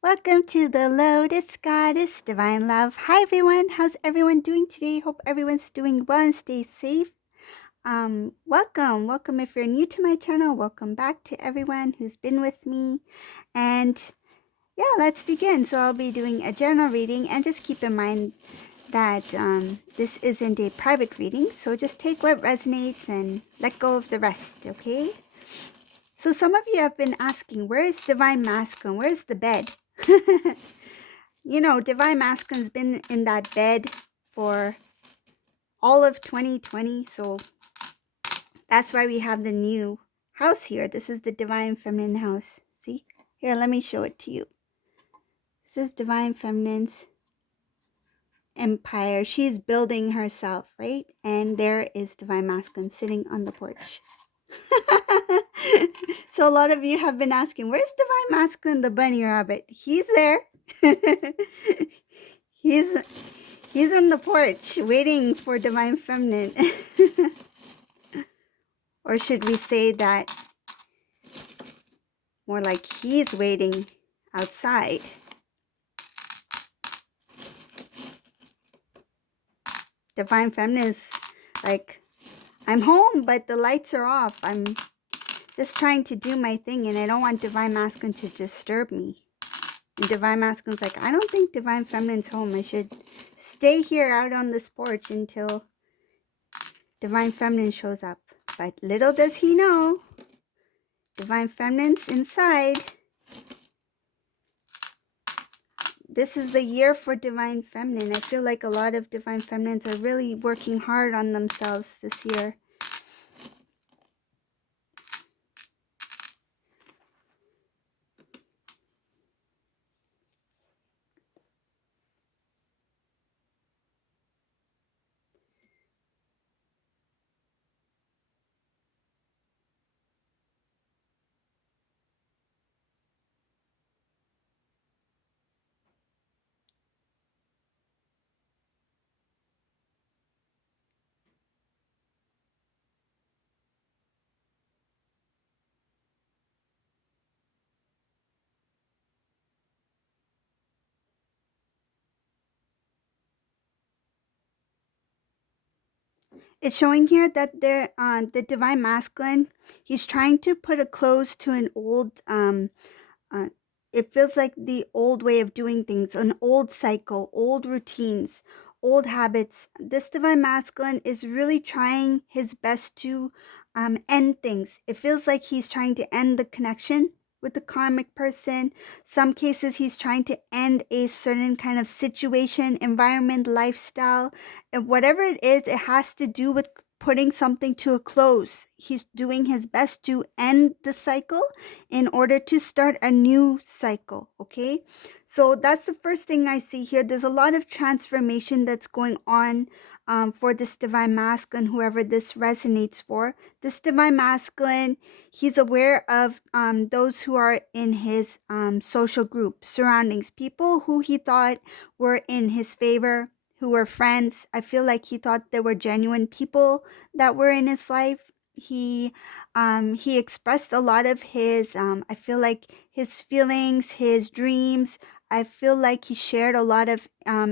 Welcome to the Lotus Goddess Divine Love. Hi everyone, how's everyone doing today? Hope everyone's doing well and stay safe. Welcome if you're new to my channel. Welcome back to everyone who's been with me. And yeah, let's begin. So I'll be doing a general reading, and just keep in mind that this isn't a private reading. So just take what resonates and let go of the rest, okay? So some of you have been asking, where is Divine Masculine? Where's the bed? You know, Divine Masculine's been in that bed for all of 2020, so that's why we have the new house here. This is the Divine Feminine house. See? Here, let me show it to you. This is Divine Feminine's empire. She's building herself, right? And there is Divine Masculine sitting on the porch. So a lot of you have been asking, where's Divine Masculine, the bunny rabbit? He's there. he's He's on the porch waiting for Divine Feminine. Or should we say that more like he's waiting outside? Divine Feminine is like, I'm home, but the lights are off. I'm just trying to do my thing, and I don't want Divine Masculine to disturb me. And Divine Masculine's like, I don't think Divine Feminine's home. I should stay here out on this porch until Divine Feminine shows up. But little does he know, Divine Feminine's inside. This is the year for Divine Feminine. I feel like a lot of Divine Feminines are really working hard on themselves this year. It's showing here that the Divine Masculine, he's trying to put a close to an old, uh, it feels like the old way of doing things, an old cycle, old routines, old habits. This Divine Masculine is really trying his best to end things. It feels like he's trying to end the connection with the karmic person. Some cases he's trying to end a certain kind of situation, environment, lifestyle, and whatever it is, it has to do with putting something to a close. He's doing his best to end the cycle in order to start a new cycle, okay? So that's the first thing I see here. There's a lot of transformation that's going on for this Divine Masculine, whoever this resonates for. This Divine Masculine, he's aware of those who are in his social group, surroundings, people who he thought were in his favor, who were friends. I feel like he thought there were genuine people that were in his life. He expressed a lot of his I feel like his feelings, his dreams. I feel like he shared a lot of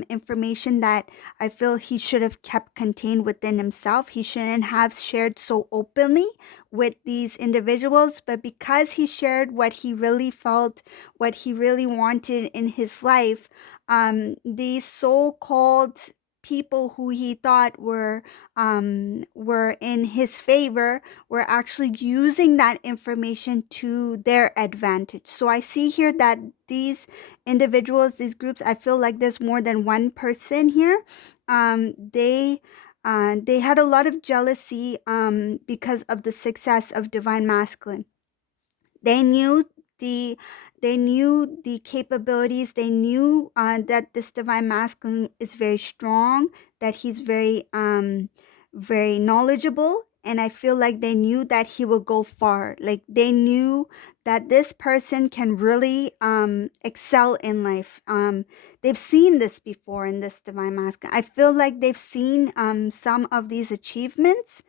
information that I feel he should have kept contained within himself. He shouldn't have shared so openly with these individuals, but because he shared what he really felt, what he really wanted in his life, these so-called people who he thought were in his favor were actually using that information to their advantage. So I see here that these individuals, these groups, I feel like there's more than one person here. They had a lot of jealousy because of the success of Divine Masculine. They knew the the capabilities. They knew that this Divine Masculine is very strong, that he's very knowledgeable, and I feel like they knew that he will go far. Like they knew that this person can really excel in life. They've seen this before in this Divine Masculine. I feel like they've seen some of these achievements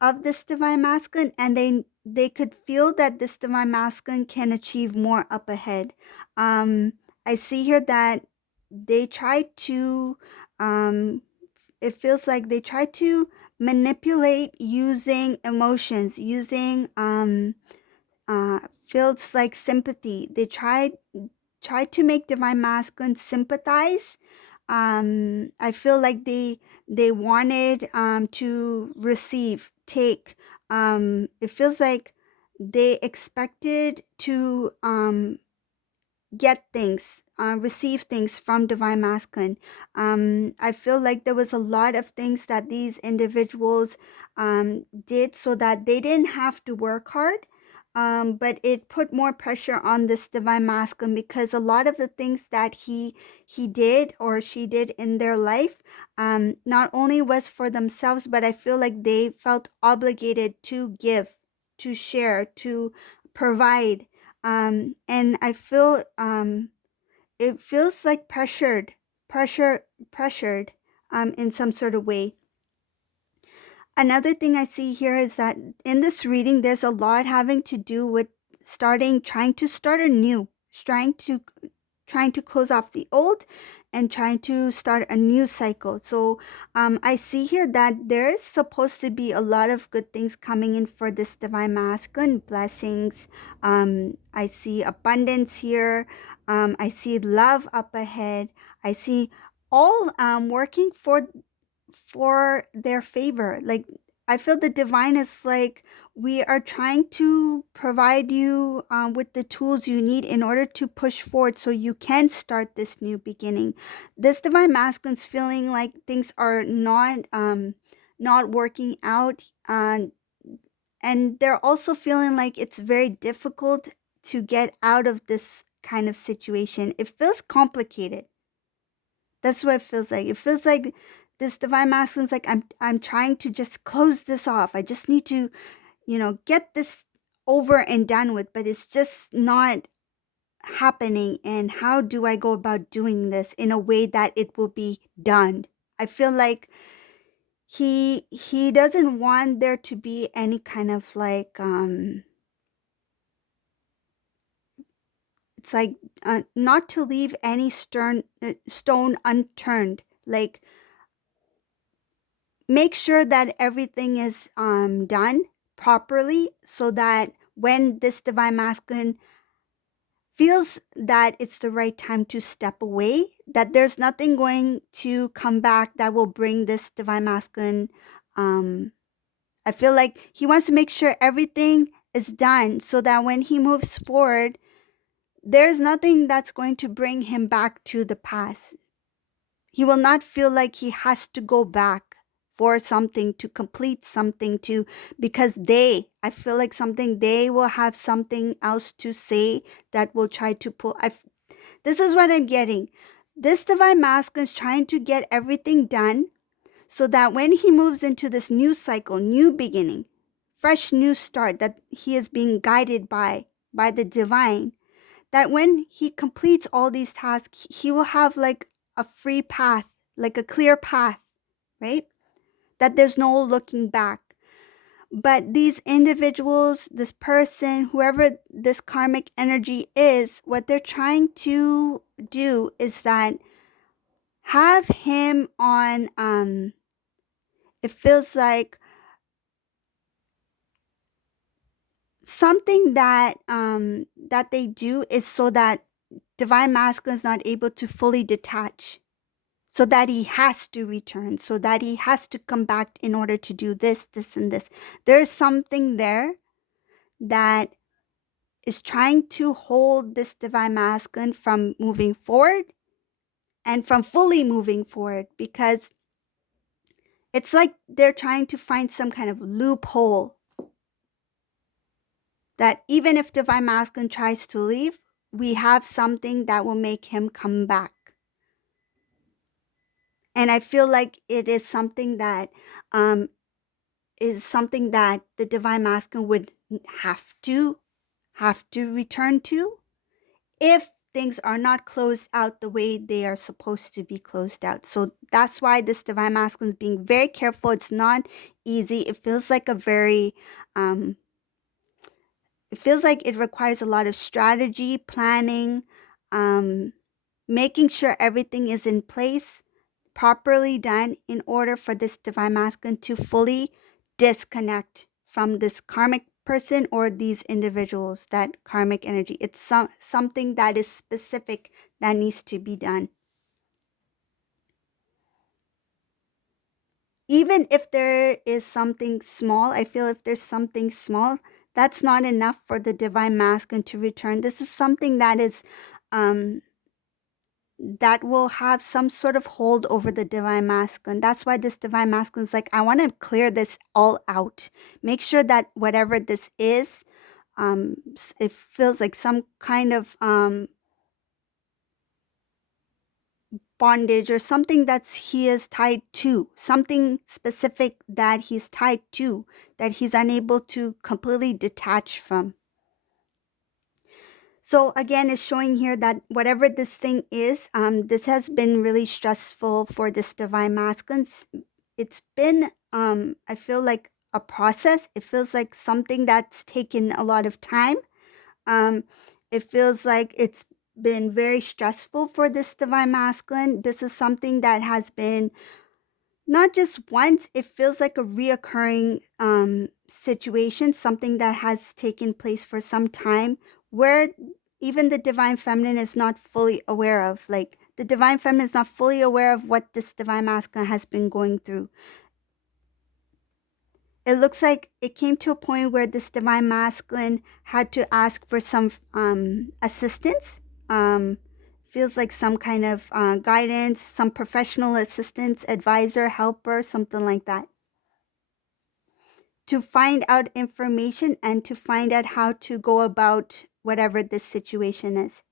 of this divine masculine, and they could feel that this divine masculine can achieve more up ahead. um I see here that they try to um it feels like they try to manipulate using emotions, using feels like sympathy. They try to make divine masculine sympathize. I feel like they wanted to receive, take. It feels like they expected to get things, receive things from divine masculine. I feel like there was a lot of things that these individuals did so that they didn't have to work hard. But it put more pressure on this divine masculine, because a lot of the things that he did or she did in their life, not only was for themselves, but I feel like they felt obligated to give, to share, to provide. And I feel it feels like pressure pressured in some sort of way. Another thing I see here is that in this reading there's a lot having to do with trying to start anew, trying to close off the old and trying to start a new cycle. So I see here that there is supposed to be a lot of good things coming in for this divine masculine, blessings. I see abundance here. I see love up ahead. I see all working for their favor. Like, I feel the divine is like, we are trying to provide you with the tools you need in order to push forward so you can start this new beginning. This divine masculine's feeling like things are not working out, and they're also feeling like it's very difficult to get out of this kind of situation. It feels complicated. That's what it feels like. It feels like this divine masculine's like, I'm trying to just close this off. I just need to, get this over and done with, but it's just not happening. And how do I go about doing this in a way that it will be done? I feel like he doesn't want there to be any kind of like it's like not to leave any stone unturned. Like, make sure that everything is done properly, so that when this divine masculine feels that it's the right time to step away, that there's nothing going to come back that will bring this divine masculine. um I feel like he wants to make sure everything is done so that when he moves forward, there's nothing that's going to bring him back to the past. He will not feel like he has to go back for something, to complete something, to, because I feel like they will have something else to say that will try to pull. This is what I'm getting. This divine masculine is trying to get everything done so that when he moves into this new cycle, new beginning, fresh new start, that he is being guided by the divine, that when he completes all these tasks, he will have like a free path, like a clear path, right? That there's no looking back. But these individuals, this person, whoever this karmic energy is, what they're trying to do is that have him on, it feels like something that they do is so that divine masculine is not able to fully detach, so that he has to return, so that he has to come back in order to do this, this, and this. There's something there that is trying to hold this divine masculine from moving forward and from fully moving forward, because it's like they're trying to find some kind of loophole that even if divine masculine tries to leave, we have something that will make him come back. And I feel like it um, is something that the divine masculine would have to return to if things are not closed out the way they are supposed to be closed out. So that's why this divine masculine is being very careful. It's not easy. It feels like a very um it feels like it requires a lot of strategy, planning, um making sure everything is in place, properly done in order for this divine masculine to fully disconnect from this karmic person or these individuals, that karmic energy. It's something that is specific that needs to be done. Even if there is something small, I feel if there's something small, that's not enough for the divine masculine to return. This is something that is um that will have some sort of hold over the divine masculine. That's why this divine masculine is like, I want to clear this all out. Make sure that whatever this is, it feels like some kind of bondage or something that's he is tied to, something specific that he's tied to, that he's unable to completely detach from. So again, it's showing here that whatever this thing is, this has been really stressful for this divine masculine. It's been, I feel like a process. It feels like something that's taken a lot of time. Um, it feels like it's been very stressful for this divine masculine. This is something that has been not just once, it feels like a reoccurring situation, something that has taken place for some time, where even the divine feminine is not fully aware of. Like the divine feminine is not fully aware of what this divine masculine has been going through. It looks like it came to a point where this divine masculine had to ask for some assistance. Um, Feels like some kind of guidance, some professional assistance, advisor, helper, something like that, to find out information and to find out how to go about whatever this situation is.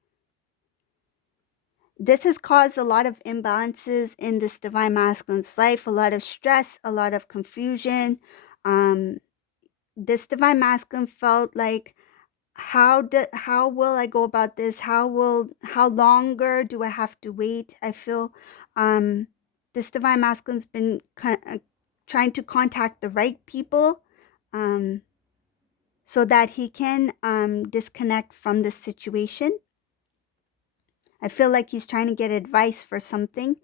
This has caused a lot of imbalances in this divine masculine's life, a lot of stress, a lot of confusion. Um, this divine masculine felt like, how will I go about this? How longer do I have to wait? I feel um, this divine masculine's been trying to contact the right people. Um, so that he can disconnect from this situation. I feel like he's trying to get advice for something.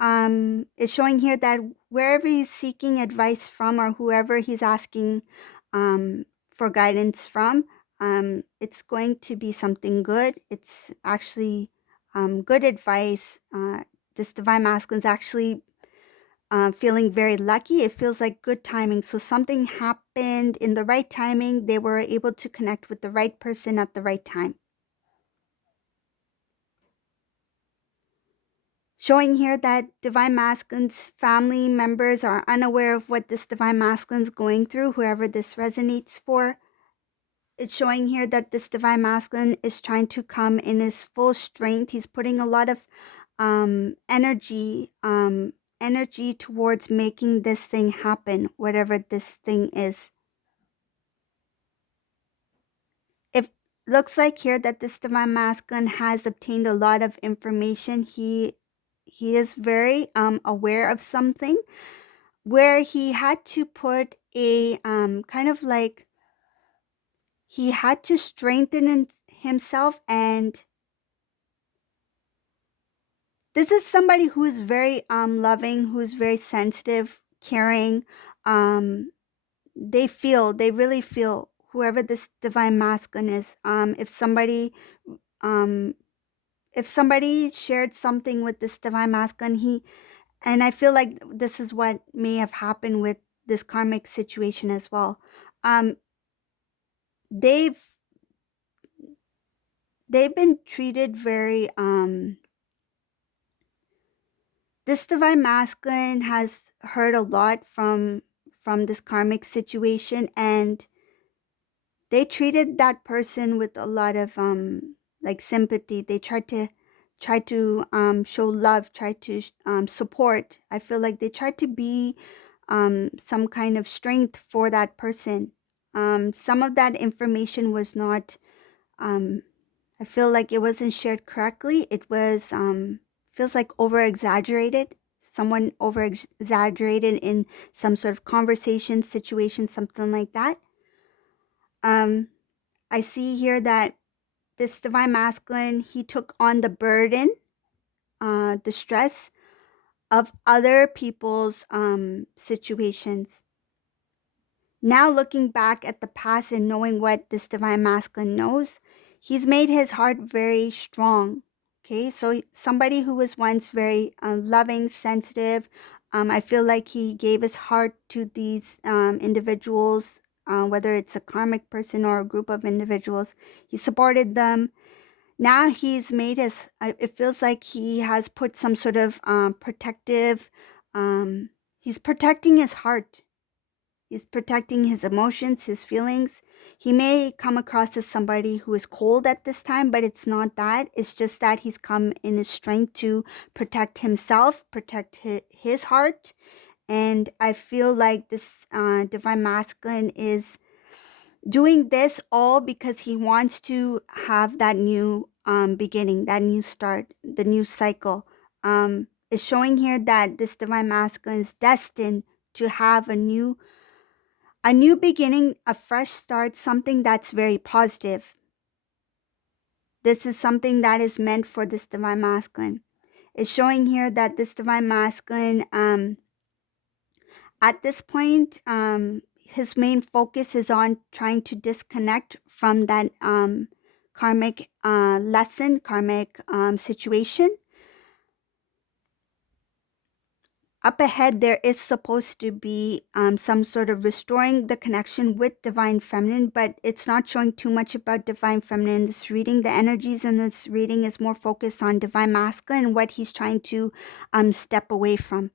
It's showing here that wherever he's seeking advice from or whoever he's asking for guidance from, it's going to be something good. It's actually good advice. This divine masculine is actually feeling very lucky. It feels like good timing. So something happened in the right timing. They were able to connect with the right person at the right time. Showing here that divine masculine's family members are unaware of what this divine masculine's going through, whoever this resonates for. It's showing here that this divine masculine is trying to come in his full strength. He's putting a lot of energy energy towards making this thing happen, whatever this thing is. It looks like here that this divine masculine has obtained a lot of information. He is very aware of something where he had to put a kind of like he had to strengthen himself. And this is somebody who is very loving, who's very sensitive, caring. um they really feel, whoever this divine masculine is, um if somebody shared something with this divine masculine, and I feel like this is what may have happened with this karmic situation as well. um they've they've been treated very this divine masculine has heard a lot from this karmic situation, and they treated that person with a lot of like sympathy. They tried to show love, try to support. I feel like they tried to be some kind of strength for that person. Some of that information was not um I feel like it wasn't shared correctly. It was feels like over exaggerated. Someone over exaggerated in some sort of conversation, situation, something like that. Um, I see here that this divine masculine, he took on the burden, the stress of other people's situations. Now, looking back at the past and knowing what this divine masculine knows, he's made his heart very strong. Okay, so somebody who was once very loving, sensitive, I feel like he gave his heart to these individuals, whether it's a karmic person or a group of individuals. He supported them. Now he's made his, it feels like he has put some sort of protective, he's protecting his heart. He's protecting his emotions, his feelings. He may come across as somebody who is cold at this time, but it's not that. It's just that he's come in his strength to protect himself, protect his heart. And I feel like this divine masculine is doing this all because he wants to have that new beginning, that new start, the new cycle. It's showing here that this divine masculine is destined to have a new beginning, a fresh start, something that's very positive. This is something that is meant for this divine masculine. It's showing here that this divine masculine, at this point, his main focus is on trying to disconnect from that karmic lesson, karmic situation. Up ahead, there is supposed to be some sort of restoring the connection with divine feminine, but it's not showing too much about divine feminine in this reading. The energies in this reading is more focused on divine masculine and what he's trying to step away from.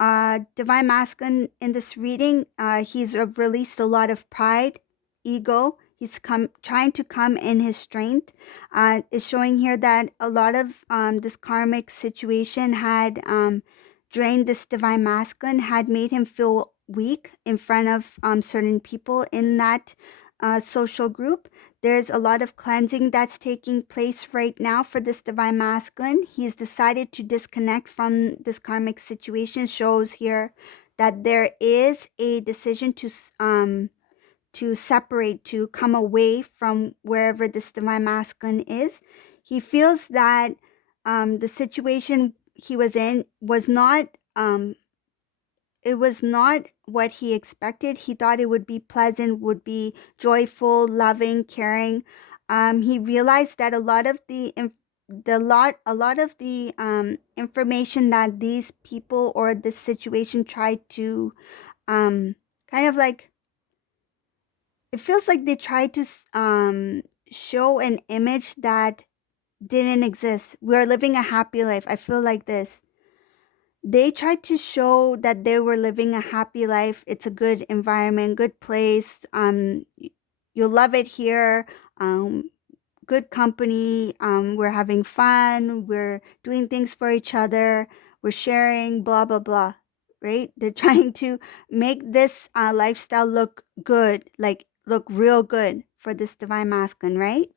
Divine masculine in this reading, he's released a lot of pride, ego. He's trying to come in his strength. It's showing here that a lot of this karmic situation had drained this divine masculine, had made him feel weak in front of certain people in that social group. There's a lot of cleansing that's taking place right now for this divine masculine. He's decided to disconnect from this karmic situation. Shows here that there is a decision to separate, to come away from wherever this divine masculine is. He feels that the situation he was in was not it was not what he expected. He thought it would be pleasant, would be joyful, loving, caring. He realized that a lot of the information that these people or this situation tried to kind of like, it feels like they tried to show an image that didn't exist. We're living a happy life. I feel like this. They tried to show that they were living a happy life. It's a good environment, good place. You'll love it here. Good company. We're having fun. We're doing things for each other. We're sharing, blah, blah, blah. Right? They're trying to make this lifestyle look good, like look real good for this divine masculine, right?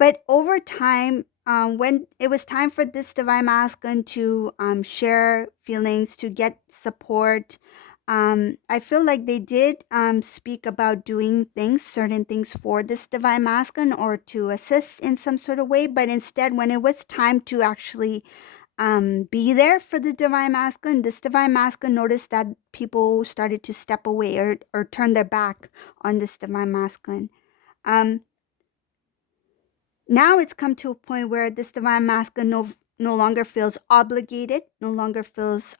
But over time, when it was time for this divine masculine to share feelings, to get support, I feel like they did speak about doing things, certain things for this divine masculine or to assist in some sort of way. But instead, when it was time to actually be there for the divine masculine, this divine masculine noticed that people started to step away or turn their back on this divine masculine. Um, Now it's come to a point where this divine masculine no longer feels obligated, no longer feels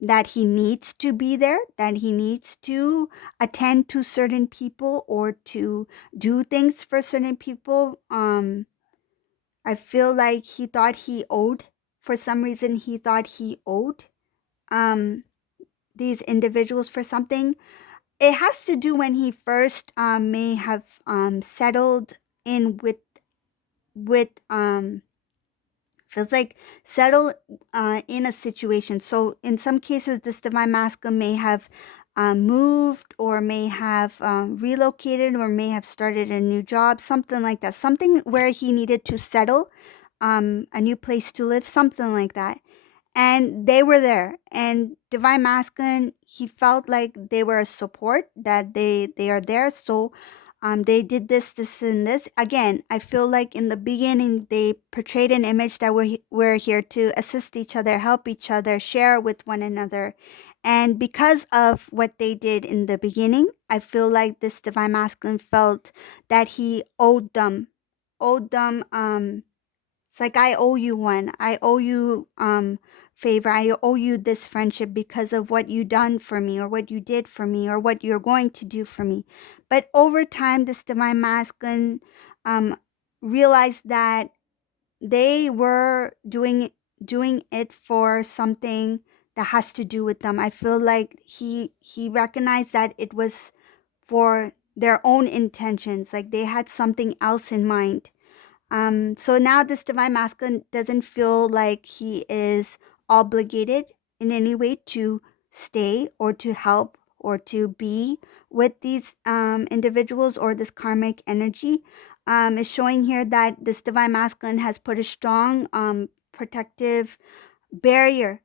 that he needs to be there, that he needs to attend to certain people or to do things for certain people. I feel like he thought he owed, for some reason, he thought he owed um, these individuals for something. It has to do when he first may have settled in with feels like settle in a situation. So in some cases, this divine masculine may have moved, or may have relocated, or may have started a new job, something like that. Something where he needed to settle, a new place to live, something like that. And they were there. And Divine Masculine, he felt like they were a support, that they are there. So they did this, and this. Again, I feel like in the beginning, they portrayed an image that we're here to assist each other, help each other, share with one another. And because of what they did in the beginning, I feel like this Divine Masculine felt that he owed them, it's like, I owe you one. I owe you favor. I owe you this friendship because of what you done for me, or what you did for me, or what you're going to do for me. But over time, this Divine Masculine um realized that they were doing it for something that has to do with them. I feel like he recognized that it was for their own intentions, like they had something else in mind. So now this Divine Masculine doesn't feel like he is obligated in any way to stay, or to help, or to be with these individuals, or this karmic energy. Is showing here that this Divine Masculine has put a strong protective barrier.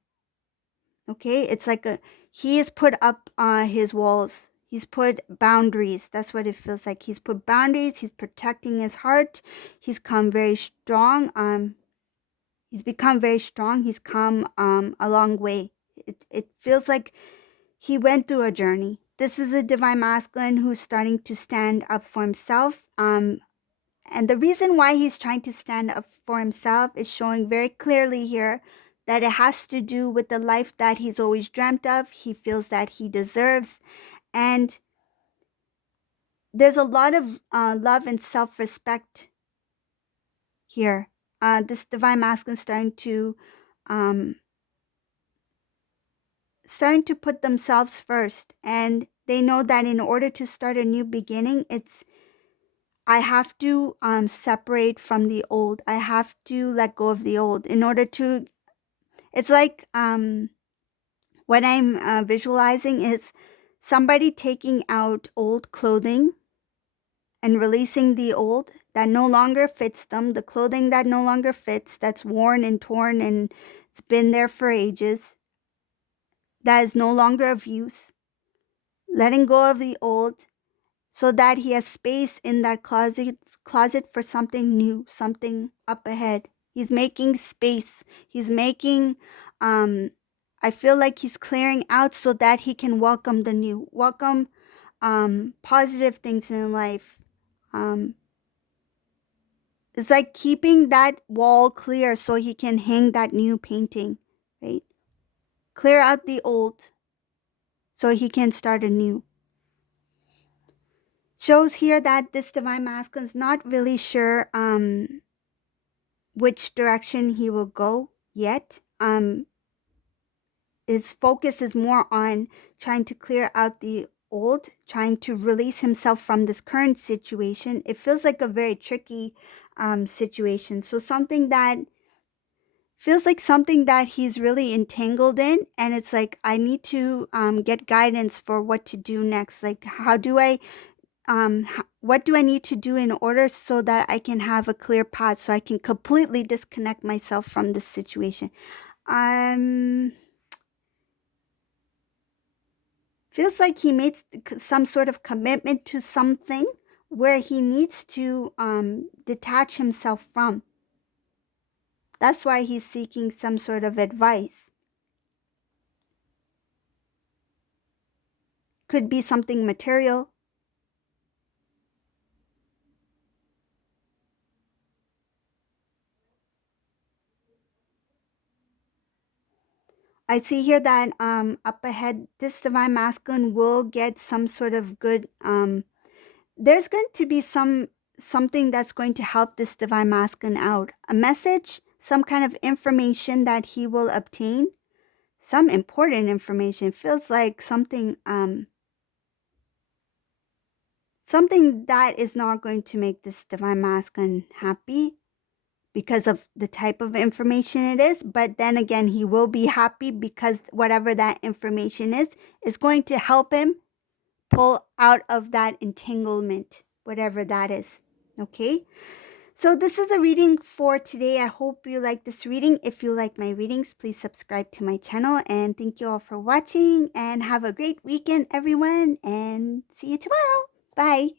Okay, it's like he has put up his walls. He's put boundaries. That's what it feels like. He's put boundaries. He's protecting his heart. He's come very strong. He's become very strong. He's come a long way. It feels like he went through a journey. This is a Divine Masculine who's starting to stand up for himself. And the reason why he's trying to stand up for himself is showing very clearly here, that it has to do with the life that he's always dreamt of, he feels that he deserves. And there's a lot of love and self-respect here. This Divine Masculine um, starting to put themselves first. And they know that in order to start a new beginning, I have to separate from the old. I have to let go of the old in order to. It's like what I'm visualizing is somebody taking out old clothing and releasing the old that no longer fits them, the clothing that no longer fits, that's worn and torn and it's been there for ages, that is no longer of use. Letting go of the old so that he has space in that closet for something new, something up ahead. He's making space. He's making I feel like he's clearing out so that he can welcome the new, welcome positive things in life. Um it's like keeping that wall clear so he can hang that new painting, right? Clear out the old so he can start anew. Shows here that this Divine Masculine is not really sure which direction he will go yet. His focus is more on trying to clear out the old, trying to release himself from this current situation. It feels like a very tricky situation. So something that feels like something that he's really entangled in, and it's like, I need to get guidance for what to do next. Like, how do I what do I need to do in order so that I can have a clear path, so I can completely disconnect myself from this situation? Um, Feels like he made some sort of commitment to something where he needs to detach himself from. That's why he's seeking some sort of advice. Could be something material. I see here that up ahead, this Divine Masculine will get some sort of good. There's going to be something that's going to help this Divine Masculine out. A message, some kind of information that he will obtain, some important information. Feels like something that is not going to make this Divine Masculine happy. because of the type of information it is. But then again, he will be happy because whatever that information is going to help him pull out of that entanglement, whatever that is. Okay? So this is the reading for today. I hope you like this reading. If you like my readings, please subscribe to my channel. And thank you all for watching. And have a great weekend, everyone. And see you tomorrow. Bye.